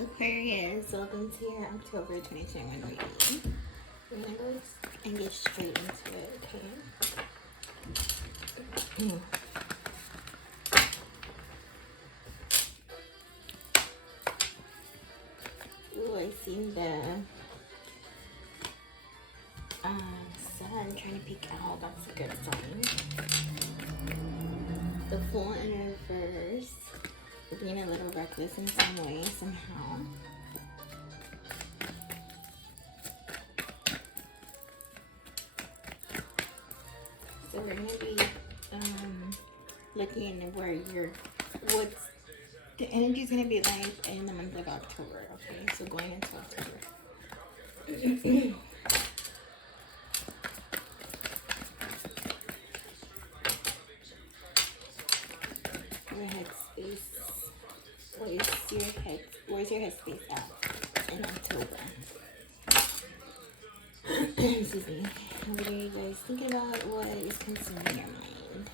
Aquarius, welcome to your October 2021 reading. We're gonna go and get straight into it, okay? Ooh, I see the sun trying to peek out. That's a good sign. The Fool in reverse. We're being a little reckless in some way, somehow. So we're gonna be looking at where what's the energy is gonna be like in the month of October. Okay, so going into October. Your headspace. Where's your headspace at in October? Excuse me. What are you guys thinking about? What is consuming your mind?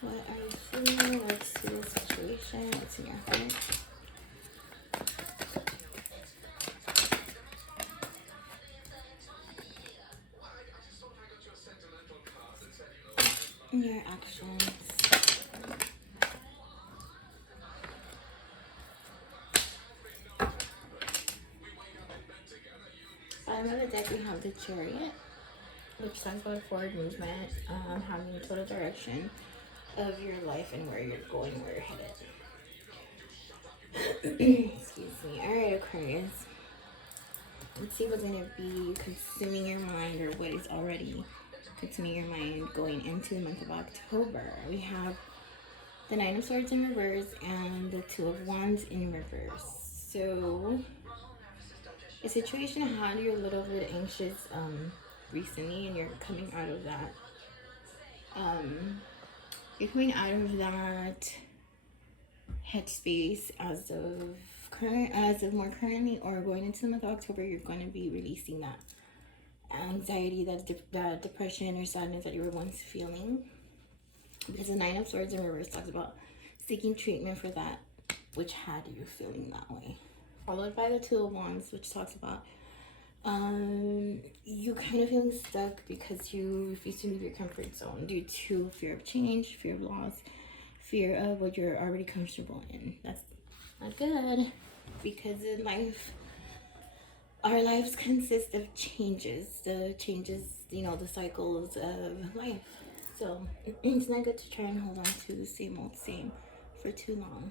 What are you feeling? What's the situation? What's in your heart? And your actions. Bottom of the deck, we have the Chariot, which talks about forward movement, having a total direction of your life and where you're going, where you're headed. Excuse me. Alright, Aquarius. Let's see what's going to be consuming your mind, or what is already consuming your mind going into the month of October. We have the Nine of Swords in reverse and the Two of Wands in reverse. So, a situation had you a little bit anxious recently, and you're coming out of that. You're coming out of that headspace as of more currently, or going into the month of October. You're going to be releasing that anxiety, that depression or sadness that you were once feeling, because the Nine of Swords in reverse talks about seeking treatment for that which had you feeling that way, followed by the Two of Wands, which talks about you kind of feeling stuck because you refuse to leave your comfort zone due to fear of change, fear of loss, fear of what you're already comfortable in. That's not good, because in life, our lives consist of changes, the cycles of life. So it's not good to try and hold on to the same old same for too long.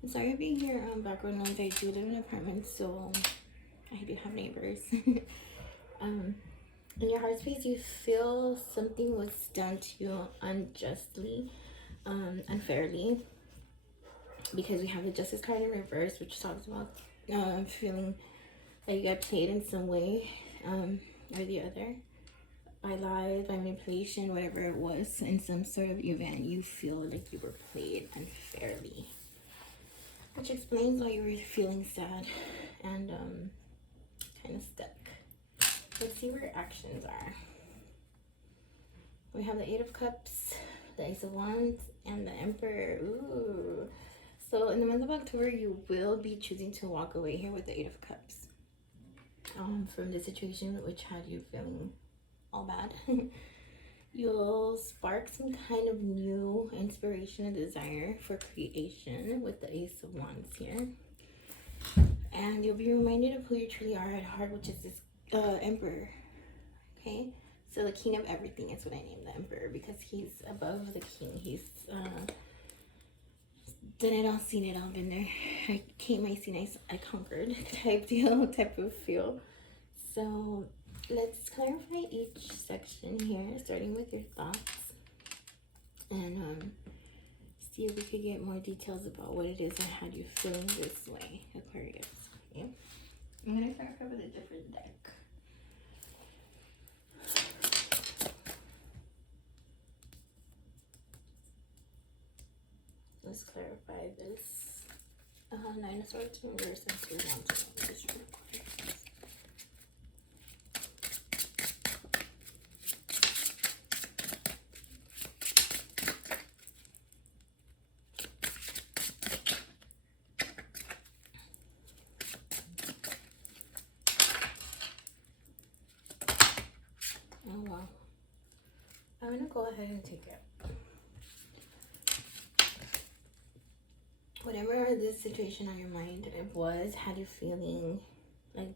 I'm sorry if you hear background noise. I do live in an apartment, so I do have neighbors. In your heart space, you feel something was done to you unjustly, unfairly, because we have the Justice card in reverse, which talks about feeling like you got played in some way or the other, by lies, by manipulation, whatever it was. In some sort of event, you feel like you were played unfairly, which explains why you were feeling sad and kind of stuck. Let's see where your actions are. We have the Eight of Cups, the Ace of Wands, and the Emperor. Ooh. So in the month of October, you will be choosing to walk away here with the Eight of Cups from the situation which had you feeling all bad. You'll spark some kind of new inspiration and desire for creation with the Ace of Wands here. And you'll be reminded of who you truly are at heart, which is this Emperor. Okay? So the king of everything is what I named the Emperor, because he's above the king. He's done it all, seen it all, been there. I came, I seen, I conquered type deal, type of feel. So let's clarify each section here, starting with your thoughts, and see if we could get more details about what it is that had you feeling this way, Aquarius. Okay? I'm going to clarify with a different deck. Let's clarify this. Nine of Swords in reverse and Two of Wands in reverse. I'm gonna go ahead and take it. Whatever this situation on your mind it was, had you feeling like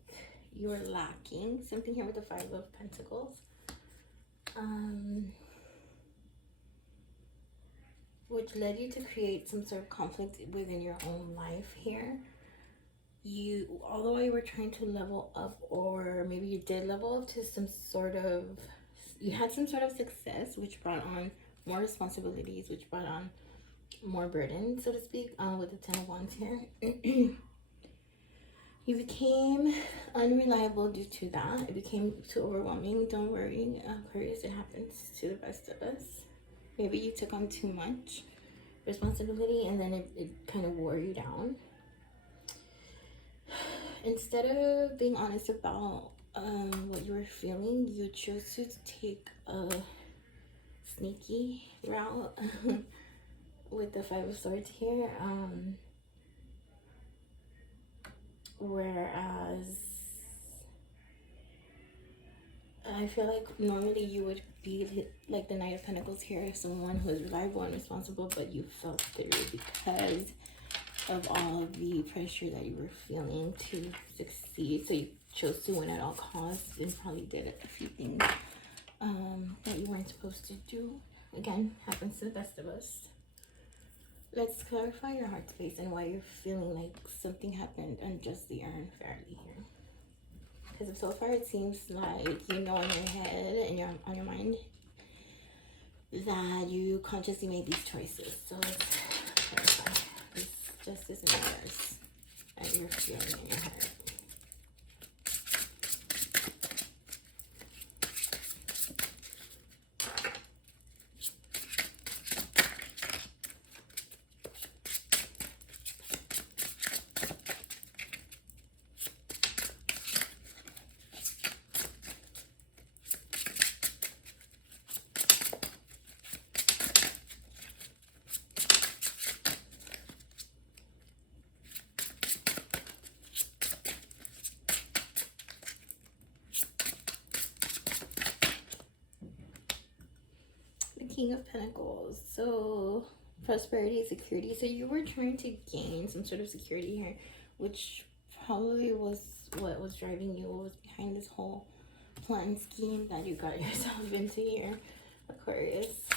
you were lacking something here with the Five of Pentacles. Which led you to create some sort of conflict within your own life here. You, although you were trying to level up, or maybe you did level up to some sort of, you had some sort of success, which brought on more responsibilities, which brought on more burden, so to speak, with the Ten of Wands here. You became unreliable due to that. It became too overwhelming. Don't worry, Aquarius, it happens to the best of us. Maybe you took on too much responsibility and then it kind of wore you down. Instead of being honest about what you were feeling, you chose to take a sneaky route with the Five of Swords here. Whereas I feel like normally you would be like the Knight of Pentacles here, someone who is reliable and responsible, but you felt through because of all of the pressure that you were feeling to succeed. So you chose to win at all costs and probably did a few things that you weren't supposed to do. Again, happens to the best of us. Let's clarify your heart space and why you're feeling like something happened unjustly or unfairly here. Because so far it seems like you know in your head and on your mind that you consciously made these choices. So let's clarify this justice and yours that you're feeling in your heart. King of Pentacles. So prosperity, security. So you were trying to gain some sort of security here, which probably was what was driving you, what was behind this whole plan scheme that you got yourself into here, Aquarius.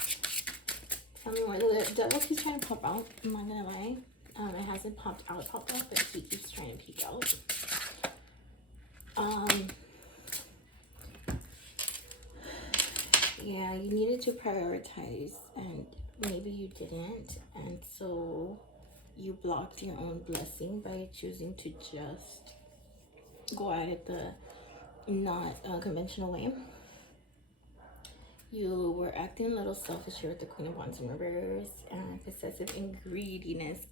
Tell me more. The devil keeps trying to pop out, I'm not gonna lie. It hasn't popped out, but he keeps trying to peek out. Yeah, you needed to prioritize and maybe you didn't, and so you blocked your own blessing by choosing to just go at it the not conventional way. You were acting a little selfish here with the Queen of Wands in reverse, and possessive and greediness.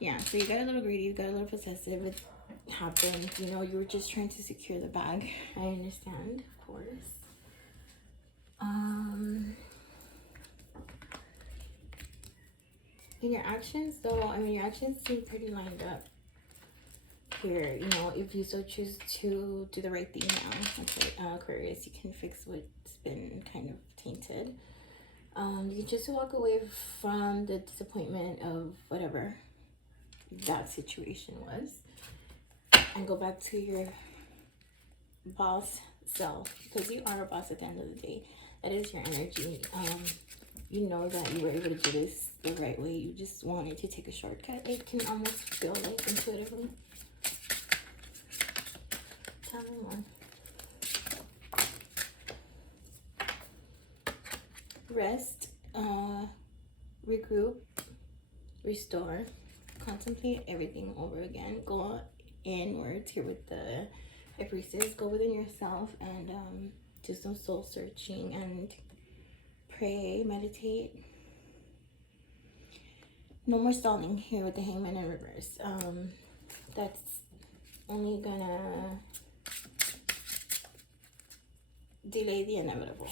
Yeah, so you got a little greedy, you got a little possessive. It happened, you know, you were just trying to secure the bag. I understand, of course. In your actions though, I mean, your actions seem pretty lined up here. You know, if you so choose to do the right thing now, okay, Aquarius, you can fix what's been kind of tainted. You can just walk away from the disappointment of whatever that situation was and go back to your boss self, because you are a boss at the end of the day. That is your energy. You know that you were able to do this the right way. You just wanted to take a shortcut. It can almost feel like intuitively. Tell me more. Rest, regroup, restore, contemplate everything over again. Go inwards here with the High Priestess. Go within yourself and do some soul searching and pray, meditate. No more stalling here with the Hangman in reverse. That's only gonna delay the inevitable,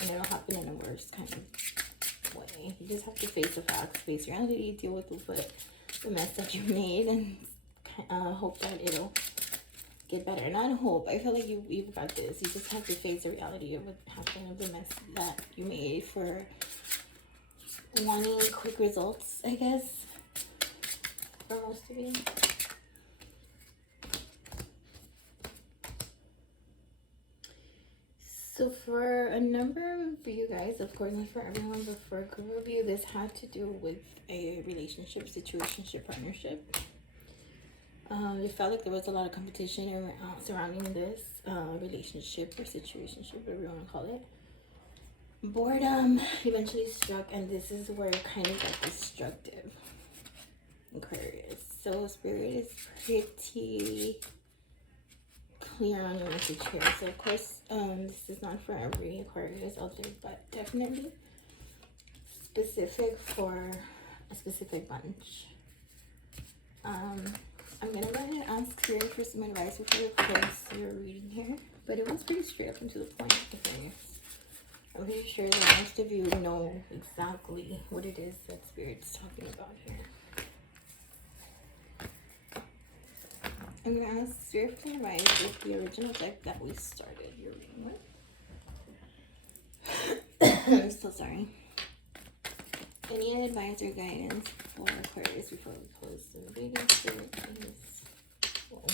and it'll happen in a worse kind of way. You just have to face the facts, face reality, deal with the mess that you made, and hope that it'll get better. Not hope. I feel like you've got this. You just have to face the reality of what happened, of the mess that you made for wanting quick results, I guess, for most of you. So for a number of you guys, of course not for everyone, but for a group of you, this had to do with a relationship, situationship, partnership. It felt like there was a lot of competition around, surrounding this relationship or situationship, whatever you want to call it. Boredom eventually struck, and this is where it kind of got destructive. Aquarius. So Spirit is pretty clear on your message here. So of course, this is not for every Aquarius out there, but definitely specific for a specific bunch. I'm gonna go ahead and ask Spirit for some advice before we close your reading here, but it was pretty straight up and to the point, Aquarius. I'm pretty sure that most of you know exactly what it is that Spirit's talking about here. I'm gonna ask Spirit for some advice with the original deck that we started your reading with. I'm so sorry. Any advice or guidance for Aquarius before we close the reading? Spirit, please. Whoa.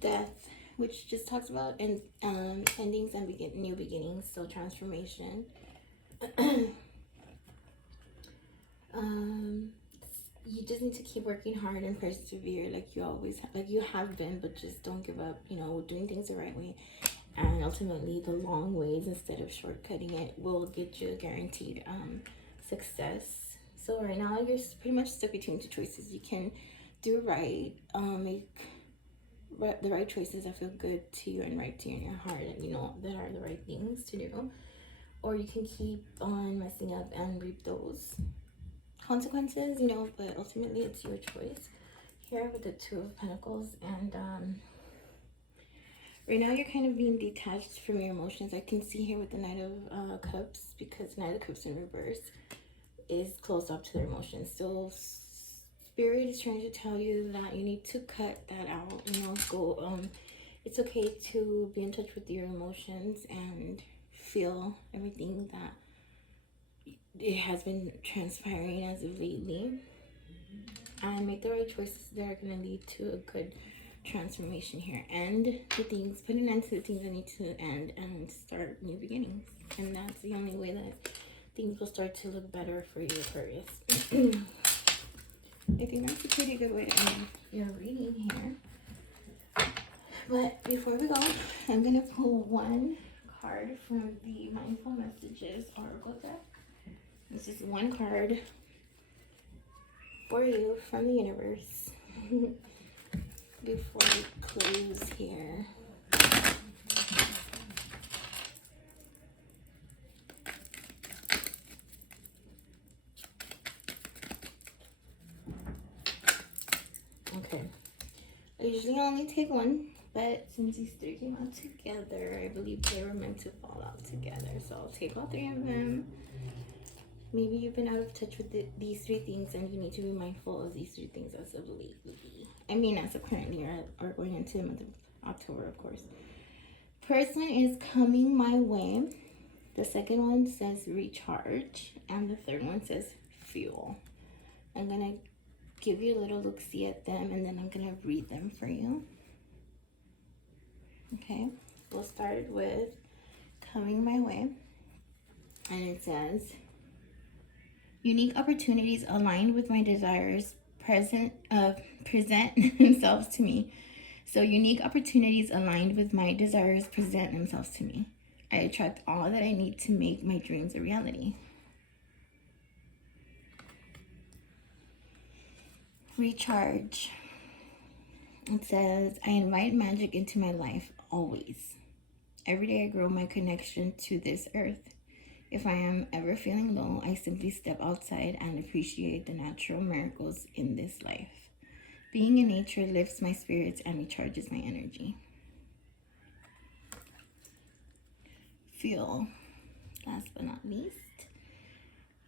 Death, which just talks about endings and new beginnings, so transformation. You just need to keep working hard and persevere like you always like you have been, but just don't give up, you know, doing things the right way. And ultimately the long ways instead of shortcutting it will get you a guaranteed success. So right now you're pretty much stuck between two choices. You can do right, make the right choices that feel good to you and right to you in your heart, and you know that are the right things to do, or you can keep on messing up and reap those consequences, you know, but ultimately it's your choice here with the Two of Pentacles. And right now you're kind of being detached from your emotions. I can see here with the Knight of Cups, because Knight of Cups in reverse is closed up to their emotions. So Spirit is trying to tell you that you need to cut that out, you know, go it's okay to be in touch with your emotions and feel everything that it has been transpiring as of lately, and make the right choices that are going to lead to a good transformation here. End the things, put an end to the things that need to end, and start new beginnings. And that's the only way that things will start to look better for you, Aquarius. I think that's a pretty good way to end your reading here. But before we go, I'm going to pull one card from the Mindful Messages Oracle deck. This is one card for you from the universe before we close here. Okay. I usually only take one, but since these three came out together, I believe they were meant to fall out together. So I'll take all three of them. Maybe you've been out of touch with these three things, and you need to be mindful of these three things as of lately. I mean, as of currently, or going into the month of October, of course. Person is coming my way. The second one says recharge, and the third one says fuel. I'm going to give you a little look-see at them, and then I'm going to read them for you. Okay, we'll start with coming my way, and it says, unique opportunities aligned with my desires present themselves to me. So unique opportunities aligned with my desires present themselves to me. I attract all that I need to make my dreams a reality. Recharge. It says, I invite magic into my life always. Every day I grow my connection to this earth. If I am ever feeling low, I simply step outside and appreciate the natural miracles in this life. Being in nature lifts my spirits and recharges my energy. fuel. Last but not least,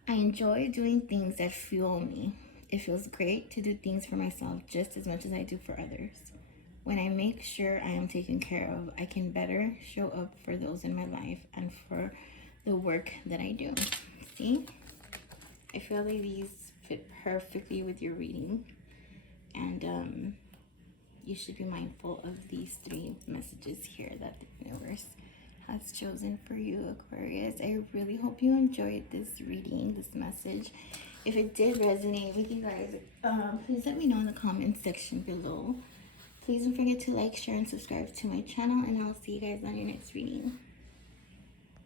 I enjoy doing things that fuel me. It feels great to do things for myself just as much as I do for others. When I make sure I am taken care of, I can better show up for those in my life and for the work that I do. See? I feel like these fit perfectly with your reading. And you should be mindful of these 3 messages here that the universe has chosen for you, Aquarius. I really hope you enjoyed this reading, this message. If it did resonate with you guys, please let me know in the comment section below. Please don't forget to like, share, and subscribe to my channel, and I'll see you guys on your next reading.